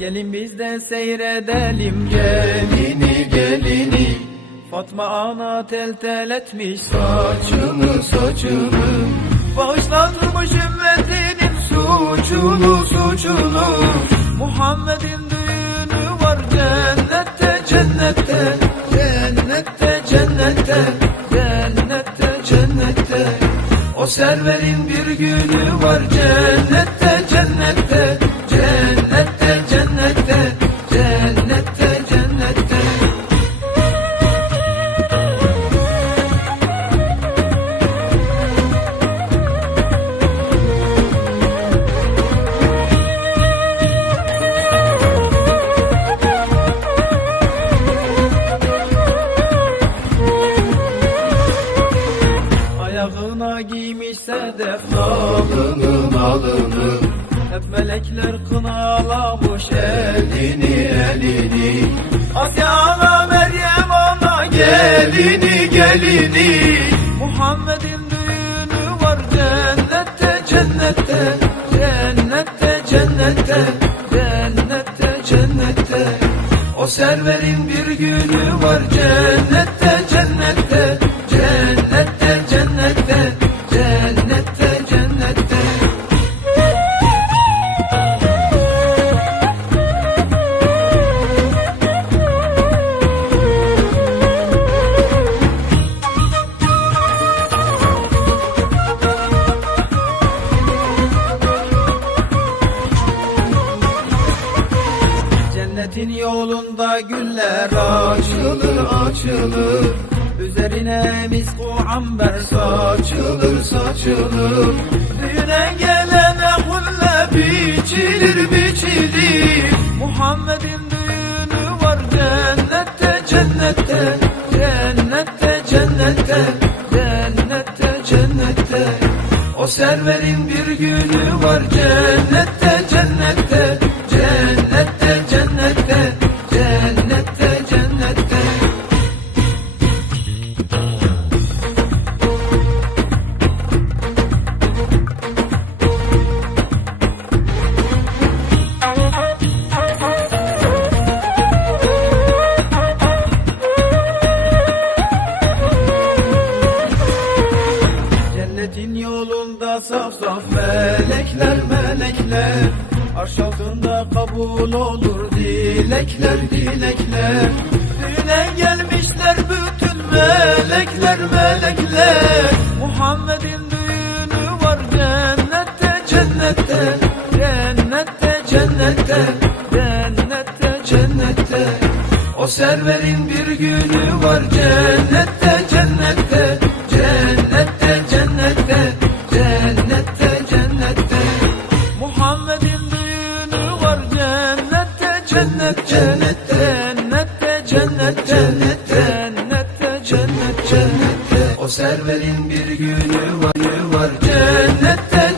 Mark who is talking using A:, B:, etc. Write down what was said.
A: Gelin biz de seyredelim.
B: Gelini gelini.
A: Fatma ana tel tel etmiş.
B: Saçını saçını
A: Bağışlatılmış ümmetinin suçunu suçunu Muhammed'in düğünü var cennette cennette. Cennette cennette. Cennette cennette. O serverin bir günü var cennette cennette
B: Alını alını
A: Hep melekler kınalamış
B: elini elini.
A: Asya ana Meryem ana
B: Gelini gelini.
A: Muhammed'in düğünü var cennette cennette. Cennette cennette. Cennette cennette. O serverin bir günü var cennette Cennetin yolunda güller
B: Açılır açılır.
A: Üzerine misku amber
B: Saçılır saçılır.
A: Düğüne gelene hulle biçilir biçilir. Muhammed'in düğünü var cennette cennette Cennette cennette Cennette cennette. O serverin bir günü var cennette cennette kabul olur dilekler dilekler. Düğüne gelmişler bütün melekler melekler. Muhammed'in düğünü var cennette cennette Cennette cennette Cennette cennette. O serverin bir günü var cennette cennette cennet cennet cennette cennet cennet cennette cennet cennette.
B: O serverin bir günü var var. Cennette